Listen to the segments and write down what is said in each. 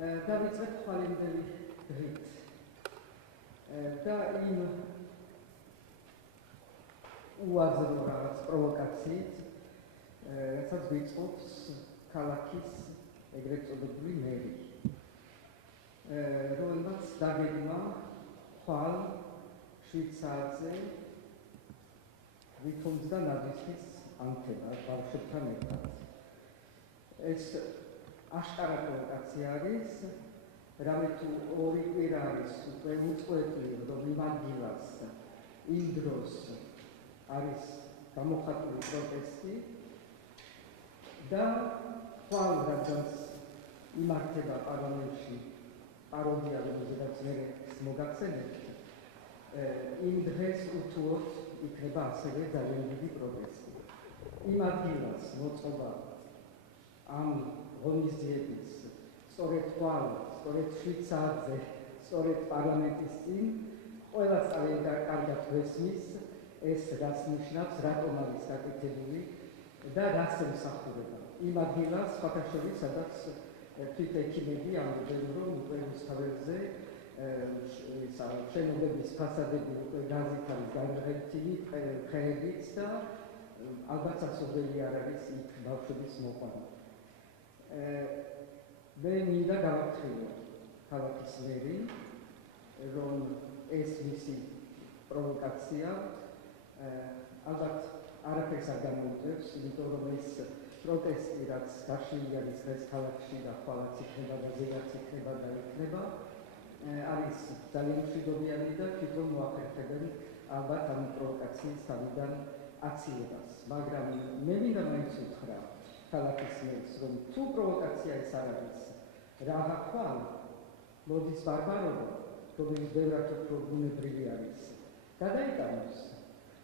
დავიწყეთ ხვალინდელი დღით და იმ უაზრო რაღაც პროვოკაციით, რასაც გვიწყობს ქალაქის ეგრეთ წოდებული მერი, რომელმაც დაგეგმა ხვალ 7 საათზე ვითომს და ნადისის ანთება ბავშვებთან ერთად. ეს აშკარა პროვოკაცია არის, რამე თუ 2 კვირა არის უკვე უწყვეტლი, რომ იმ ადგილას იმ დროს არის გამოხატული პროტესტი და ხვალ რადგანაც იმართება პარლამენტში პაროდია, რომელზედაც მე მოგახსენებთ, იმ დღეს უთუოდ იქნება ასევე ძალიან დიდი პროტესტი. იმ ადგილას მოწყობა ამ ღონისძიების სწორედ ხვალ, სწორედ 7 საათზე, სწორედ პარლამენტის წინ ყველას ძალიან კარგად გვესმის ეს რას ნიშნავს, რატომ არის გაკეთებული და რას ემსახურება. იმ ადგილას ფაქტობრივად სადაც თვით ექიმები ამბობენ, რომ უკვე რუსთაველზე შენობების ფასადები უკვე გაზით არის განღებთილი ხეებით და ალბათ სასურველი არ არის იქ ბავშვების მოყვანა. მე მინდა გავაფრთხილო ქალაქის მერი, რომ ეს მისი პროვოკაცია ალბათ არაფერს არ გამოიწვევს, იმიტომ რომ ეს პროტესტი, რაც გაშლილი არის დღეს ქალაქში და ხვალაც იქნება და ზედაც იქნება და იქნება, არის ძალიან მშვიდობიანი და თვითონ მოახერხებენ ალბათ ამ პროვოკაციის თავიდან აცილებას. მაგრამ მე მინდა მაინც უთხრა ქალაქის მერს, რომ თუ პროვოკაცია ეს არ არის, რაღა ხვალ, მოდის ბარბარობა, რომელიც ბევრად უფრო ბუნებრივი არის, გადაიტანოს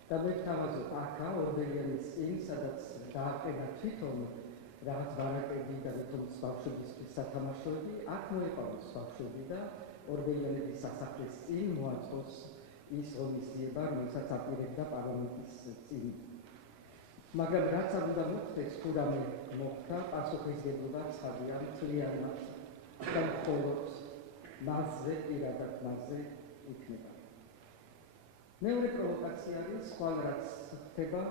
და მე ვთავაზობ აქა ორბელიანის წინ, სადაც დააყენა თვითონ რაღაც ბარაკები და თვითონ ბავშვებისთვის სათამაშოები, აქ მოეყავოს ბავშვები და ორბელიანების სასახლის წინ მოაწყოს ის ღონისძიება, რომელსაც აპირებდა პარლამენტის წინ. მაგრამ რაც უნდა მოხდეს, თუ რამე მოხდა, პასუხისმგებლობა ცხადია მთლიანად და მხოლოდ მასზე, პირადად მასზე იქნება. მეორე პროვოკაცია არის ხვალ რაც ხდება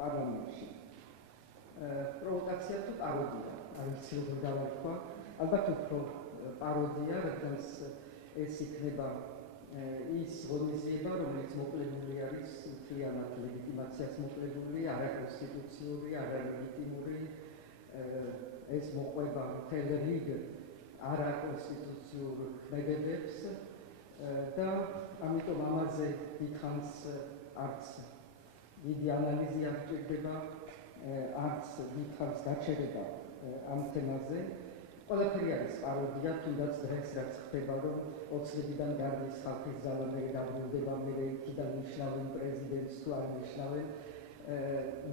პარლამენტში. პროვოკაცია თუ პაროდია, არ ვიცი როგორ დავარქვა, ალბათ უფრო პაროდია, რადგანაც ეს იქნება ის ღონისძიება, რომელიც მოკლებული არის მთლიანად ლეგიტიმაციას მოკლებული, არაკონსტიტუციური, არალეგიტიმური, ეს მოყვება მთელ რიგ არაკონსტიტუციურ ქმედებებს და ამიტომ ამაზე დიდხანს არც დიდი ანალიზი არ სჭირდება, არც დიდხანს გაჩერება ამ თემაზე. ყველაფერი არის პაროდია, თუნდაც დღეს რაც ხდება, რომ ოცნებიდან გარდის ხალხის ზალა მე დაბრუნდება, მე იქიდან ნიშნავენ პრეზიდენტს თუ არ ნიშნავენ.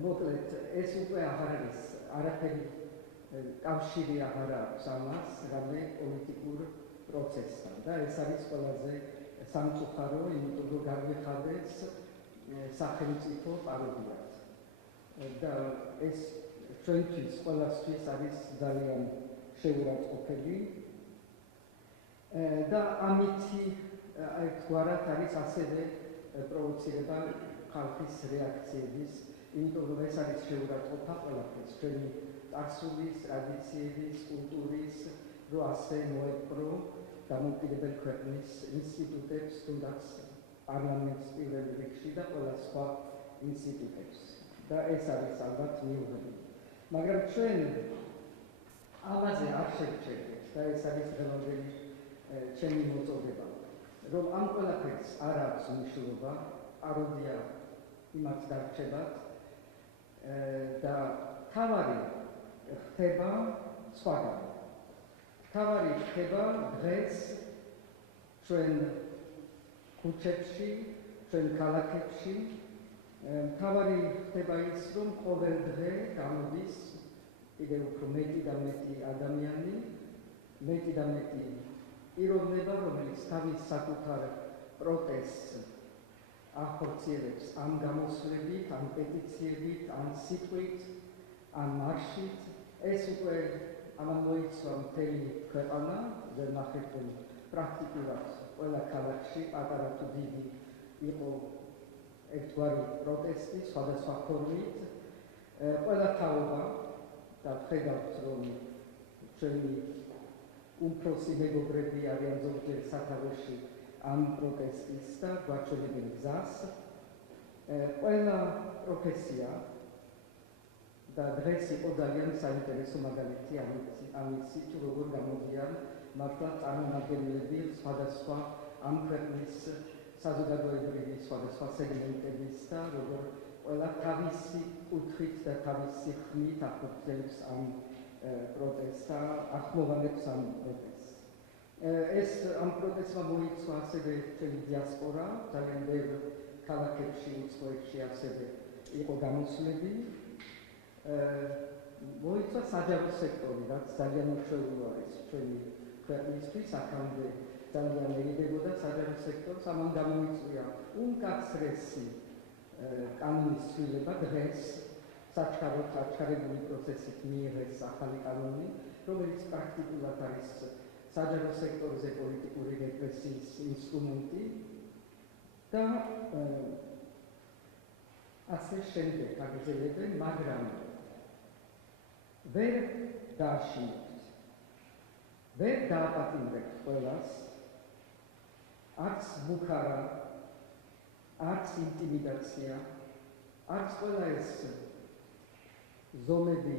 მოკლედ, ეს უკვე აღარ არის არაფერი კავშირი აღარ აქვს ამას, რამე პოლიტიკურ პროცესთან და ეს არის ყველაზე სამწუხარო, იმიტომ რომ განვიხადეს სახელმწიფო პაროდიად. და ეს ჩვენთვის ყველასთვის არის ძალიან შეურაცხყოფელი და ამითი ერთგვარად არის ასევე პროვოცირება ხალხის რეაქციების, იმიტომ რომ ეს არის შეურაცხყოფა ყველაფერს, ჩვენი წარსულის, ტრადიციების, კულტურის, რომ ასე მოეპყრო დამოუკიდებელ ქვეყნის ინსტიტუტებს, თუნდაც პარლამენტს პირველ რიგში და ყველა სხვა ინსტიტუტებს. და ეს არის ალბათ მიუღებელი. მაგრამ ჩვენ ამაზე არ შევჩერდეთ და ეს არის დღევანდელი ჩემი მოწოდება, რომ ამ ყველაფერს არ აქვს მნიშვნელობა, პაროდია იმას დარჩებათ და თავარი ხდება სხვაგან. თავარი ხდება დღეს ჩვენ ქუჩებში, ჩვენ ქალაქებში. თავარი ხდება ის, რომ ყოველ დღე გამოდის კიდევ უფრო მეტი და მეტი ადამიანი, მეტი და მეტი პიროვნება, რომელიც თავის საკუთარ პროტესტს ახორციელებს ამ გამოსვლებით, ამ პეტიციებით, ამ სიტყვით, ამ მარშით. ეს უკვე ამან მოიცვა მთელი ქვეყანა, ნახეთ რომ პრაქტიკულად ყველა ქალაქში პატარა თუ დიდი იყო ერთგვარი პროტესტი სხვადასხვა ფორმით. ყველა თაობა და ხედავთ რომ ჩვენი უმცროსი მეგობრები არიან ზოგჯერ სათავეში ამ პროტესტის და გვაჩვენებენ გზას. ყველა პროფესია და დღეს იყო ძალიან საინტერესო მაგალითი ამისი თუ როგორ გამოდიან მართლა წარმომადგენლები სხვადასხვა ამ ქვეყნის საზოგადოებრივი სხვადასხვა სეგმენტების და როგორ ყველა თავისი კუთხით და თავისი ხმით ახორციელებს ამ პროტესტს და ახმოვანებს ამ პროტესტს. ეს ამ პროტესტმა მოიცვა ასევე ჩვენი დიასპორა, ძალიან ბევრ ქალაქებში, უცხოეთში ასევე იყო გამოსვლები. მოიცვა საჯარო სექტორი, რაც ძალიან მნიშვნელოვანი არის ჩვენი ქვეყნისთვის, აქამდე ძალიან ერიდებოდა საჯარო სექტორს, ამან გამოიწვია უმკაცრესი კანონის ცვლილება დღეს საჩქაროდ აჩქარებული პროცესით მიიღეს ახალი კანონი, რომელიც პრაქტიკულად არის საჯარო სექტორზე პოლიტიკური რეპრესიის ინსტრუმენტი და ასე შემდეგ აგრძელებენ, მაგრამ ვერ დააშინებთ, ვერ დააპატიმრებთ ყველას, არც ბუქარა, არც ინტიმიდაცია, არც ყველა ეს ზომები,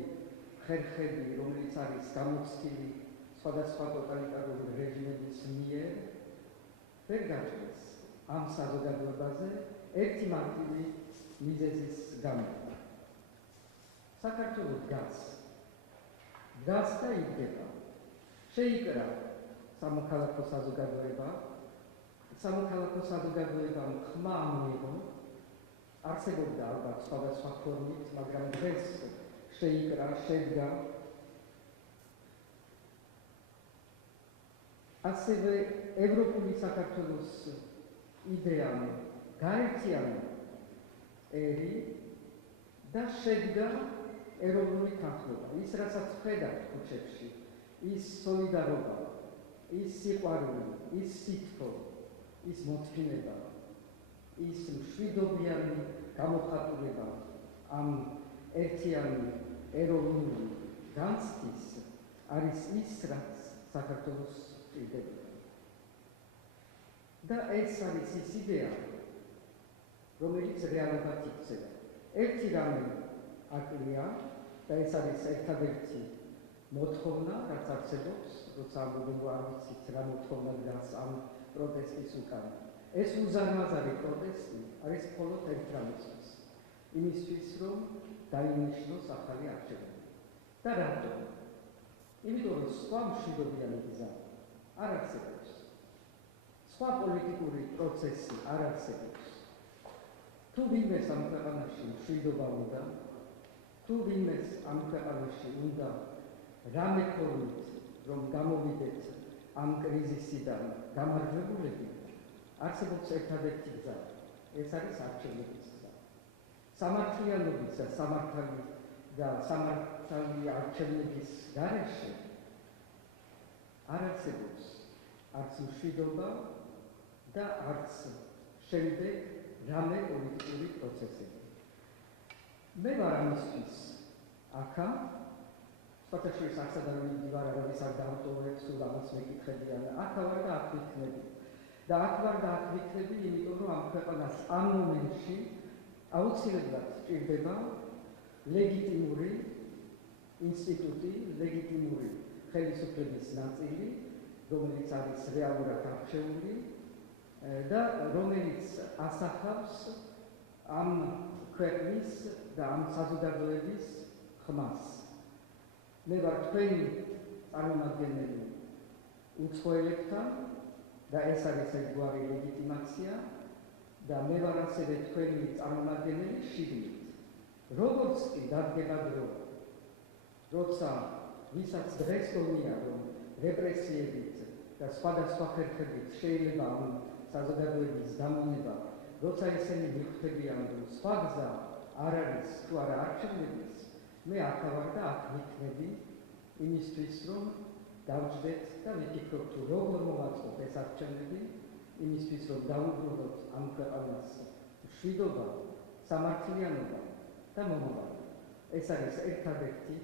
ხერხები, რომელიც არის გამოცდილი სხვადასხვა ტოტალიტარული რეჟიმების მიერ, ვერ გაჩნდეს ამ საზოგადოებაზე ერთი მარტივი მიზეზის გამო. საქართველო დგას და იდგება. შეიკრა სამოქალაქო საზოგადოება, სამოქალაქო საზოგადოებამ ხმა მიიღო, არსებობდა ალბათ სხვადასხვა ფორმით, მაგრამ დღეს შეიკრა, შედგა. ასევე ევროპული საქართველოს იდეამ გაერთიანა ერი და შედგა ეროვნული თანხმობა. ის, რასაც ვხედავთ ქუჩებში, ის სოლიდარობა, ის სიყვარული, ის სითბო, ის მოთმინება, ის მშვიდობიანი გამოხატულება ამ ერთიანი ეროვნული განცდის არის ის, რაც საქართველოს ჭირდება. და ეს არის ის იდეა, რომელიც რეალურად იქცევა. ერთი რამე აკლია და ეს არის ერთადერთი მოთხოვნა, რაც არსებობს, როცა ამბობენ არ ვიცით რა მოთხოვნა დგას ამ პროტესტის უკან. ეს უზარმაზარი პროტესტი არის მხოლოდ ერთ რამისთვის, იმისთვის, რომ დაინიშნოს ახალი არჩევნები. და რატომ? იმიტომ, რომ სხვა მშვიდობიანი გზა არ არსებობს. სხვა პოლიტიკური პროცესი არ არსებობს. თუ ვინმეს ამ ქვეყანაში მშვიდობა უნდა, თუ ვინმეს ამ ქვეყანაში უნდა რამე ფორმით, რომ გამოვიდეთ ამ კრიზისიდან გამარჯვებულები, არსებობს ერთადერთი გზა. ეს არის არჩევნების გზა. სამართლიანობის და სამართალი არჩევნების გარეშე არ არსებობს არც მშვიდობა და არც შემდეგ რამე პოლიტიკური პროცესები. მე ვარ ამისთვის აქა, სხვათაშორის არც ადამიანი ვარ, არავის არ დავტოვებს, თუ რაღაც მეკითხებიან, აქა ვარ და აქ ვიქნები. და აქ ვარ და აქ ვიქნები, იმიტომ რომ ამ ქვეყანას ამ მომენტში აუცილებლად ჭირდება ლეგიტიმური ინსტიტუტი, ლეგიტიმური ხელისუფლების ნაწილი, რომელიც არის რეალურად არჩეული და რომელიც ასახავს ამ ქვეყნის და ამ საზოგადოების ხმას. მე ვარ თქვენი წარმომადგენელი უცხოელებთან და ეს არის ერთგვარი ლეგიტიმაცია და მე ვარ ასევე თქვენი წარმომადგენელი შიგნით. როგორც კი დადგება დრო, როცა ვისაც დღეს გონია, რომ რეპრესიებით და სხვადასხვა ხერხებით შეიძლება ამ საზოგადოების დამონება, როცა ისინი მიხვდებიან, რომ სხვა გზა არ არის თუ არა არჩევნების, მე აქ ვარ და აქ ვიქნები, იმისთვის, რომ დავжდეთ და ვიფიქროთ თუ როგორ მოვაწყოთ ეს არჩევნები, იმისთვის, რომ დავუბრუნოთ ამ ქვეყანას მშვიდობა, სამართლიანობა და მომავალი. ეს არის ერთადერთი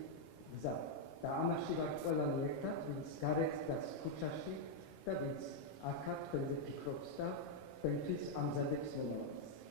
გზა და ამაში ვართ ყველანი ერთად, ვინც გარეთ დგას ქუჩაში და ვინც აქა თქვენზე ფიქრობს და თქვენთვის ამზადებს მომავალს.